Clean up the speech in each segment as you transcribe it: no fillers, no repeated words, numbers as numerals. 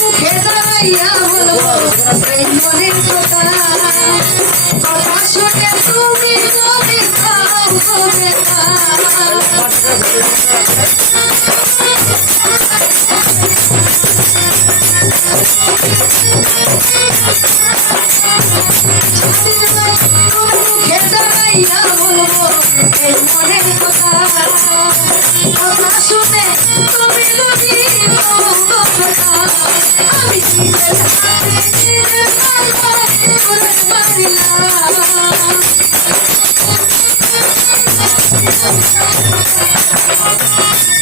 মুখে দাঁড়াইয়া হলো এই মনের কথা কথা শুনে তুমি যদি খাও বেটা মুখে দাঁড়াইয়া বলবো এই মনের কথা কথা শুনে তুমি যদি আমি নিজের হাতে নিজের মাথায় করে মারিলাম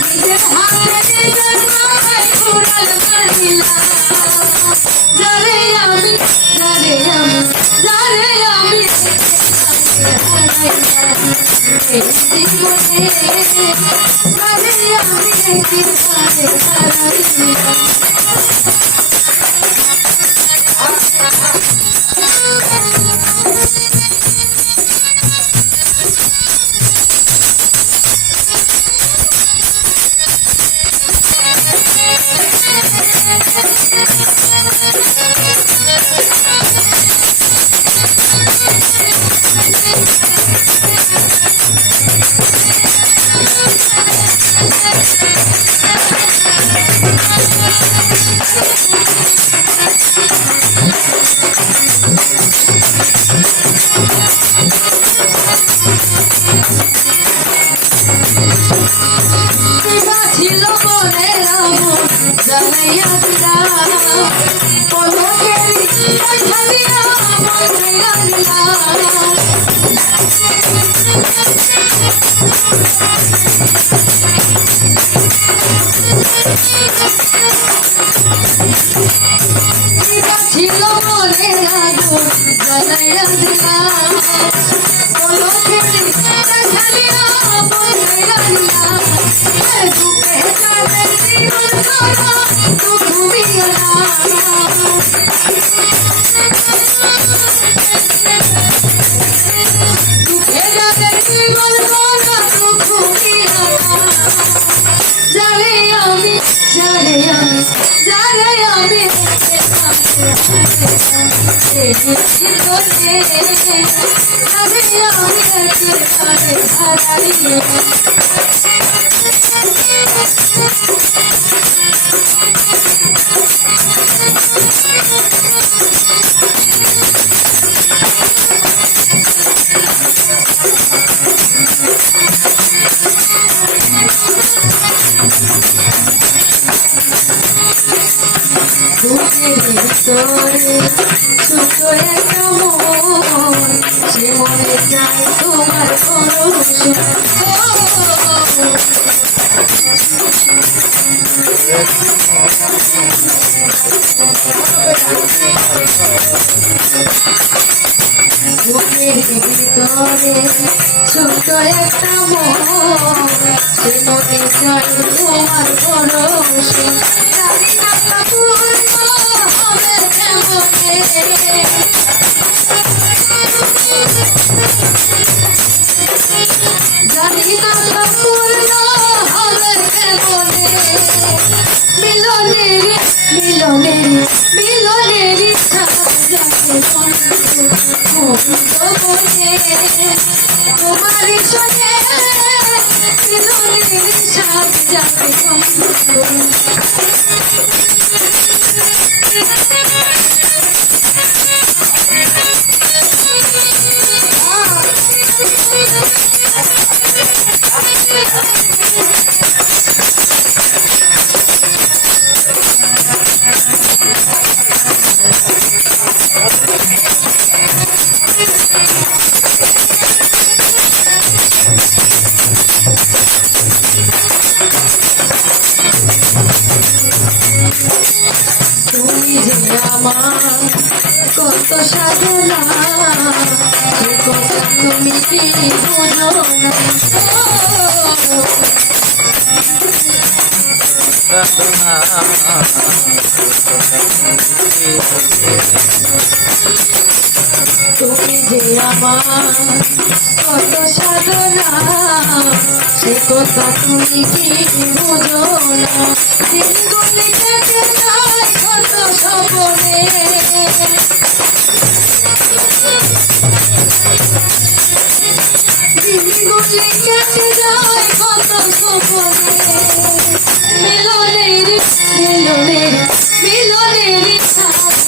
নিজের হাতে নিজের মাথায় করে মারিলাম যারে আমি জীবনে যারে আমি একেবারে হারাইলাম ছিল মনে জানাইয়া দিলা পলকের ঢালিয়া মনাইয়া দিলা ছিল মনে জানাইয়া দিলা পলকের ঢালিয়া মনাইয়া দিলা দুঃখে যাবে জীবন ভরা দুঃখ মিয়া দুঃখে যাবে জীবন ভরা দুঃখ মিয়া যারে আমি বুকের ভিতরে ছোট একটা মন সে মনে চায় তোমার পরশ বুকের ভিতরে ছোট একটা মন সে মনে চায় তোমার পরশ জানি না পূর্ণ হবে কেমনে জানি না পূর্ণ হবে কেমনে মিলনের যাকে তোমার সঙ্গে মিলনের সাথ জাগে বন্ধু তুমি যে আমার কত সাধনা সে কথা তুমি কি বোঝো না তুমি যে আমার কত সাধনা সে কথা তুমি কি বোঝো না দিনগুলি কেটে যায় কত স্বপ্নে দিনগুলি কেটে যায় কত স্বপ্নে মিলনের মিলনের মিলনের সাথ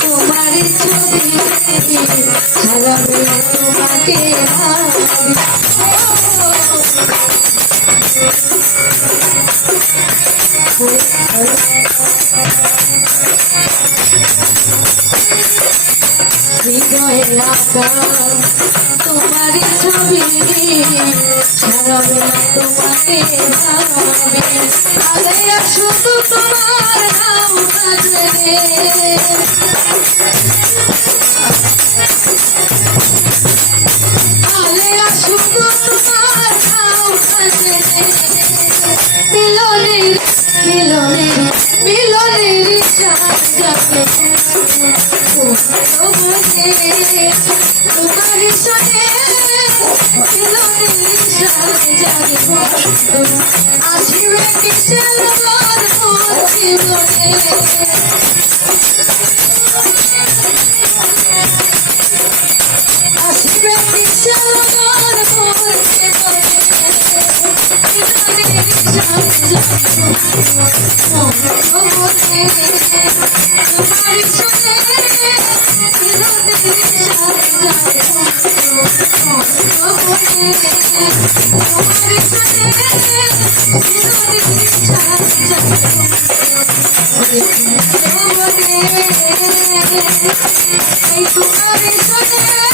তোমার ছবি সারাবে তোমাকে হৃদয়ে আঁকা তোমার ছবি সারাবে তোমাকে ভাবে আলে শুধু তোমার নাম বাজবে আলে শুধু তোমার নাম বাজবে মিলনের মিলনের মিলনের সাথ যাবে তোমার সাথে মিলনের সাথ যাবে আসিবে কিসের জীবনে আসিবে কিসের তোমার